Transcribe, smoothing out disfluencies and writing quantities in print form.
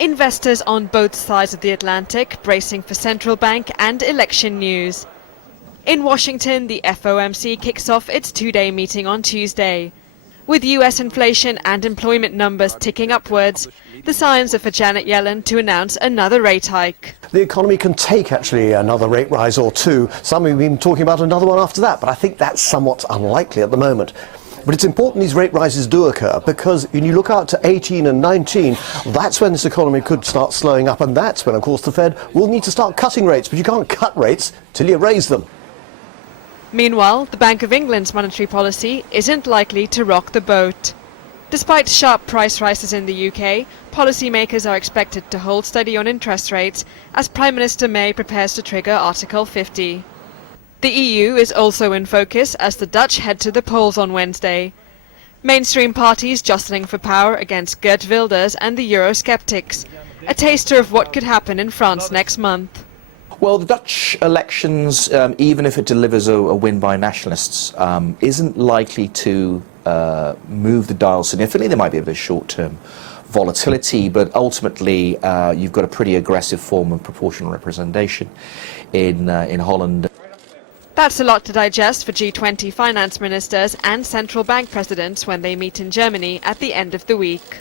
Investors on both sides of the Atlantic bracing for central bank and election news. In Washington, the FOMC kicks off its two-day meeting on Tuesday. With US inflation and employment numbers ticking upwards, the signs are for Janet Yellen to announce another rate hike. The economy can take actually another rate rise or two. Some have been talking about another one after that, but I think that's somewhat unlikely at the moment. But it's important these rate rises do occur, because when you look out to 18 and 19, that's when this economy could start slowing up, and that's when, of course, the Fed will need to start cutting rates. But you can't cut rates till you raise them. Meanwhile, the Bank of England's monetary policy isn't likely to rock the boat. Despite sharp price rises in the UK, policymakers are expected to hold steady on interest rates as Prime Minister May prepares to trigger Article 50. The EU is also in focus as the Dutch head to the polls on Wednesday. Mainstream parties jostling for power against Geert Wilders and the Eurosceptics, a taster of what could happen in France next month. Well, the Dutch elections, even if it delivers a win by nationalists, isn't likely to move the dial significantly. There might be a bit of short-term volatility, but ultimately you've got a pretty aggressive form of proportional representation in Holland. That's a lot to digest for G20 finance ministers and central bank presidents when they meet in Germany at the end of the week.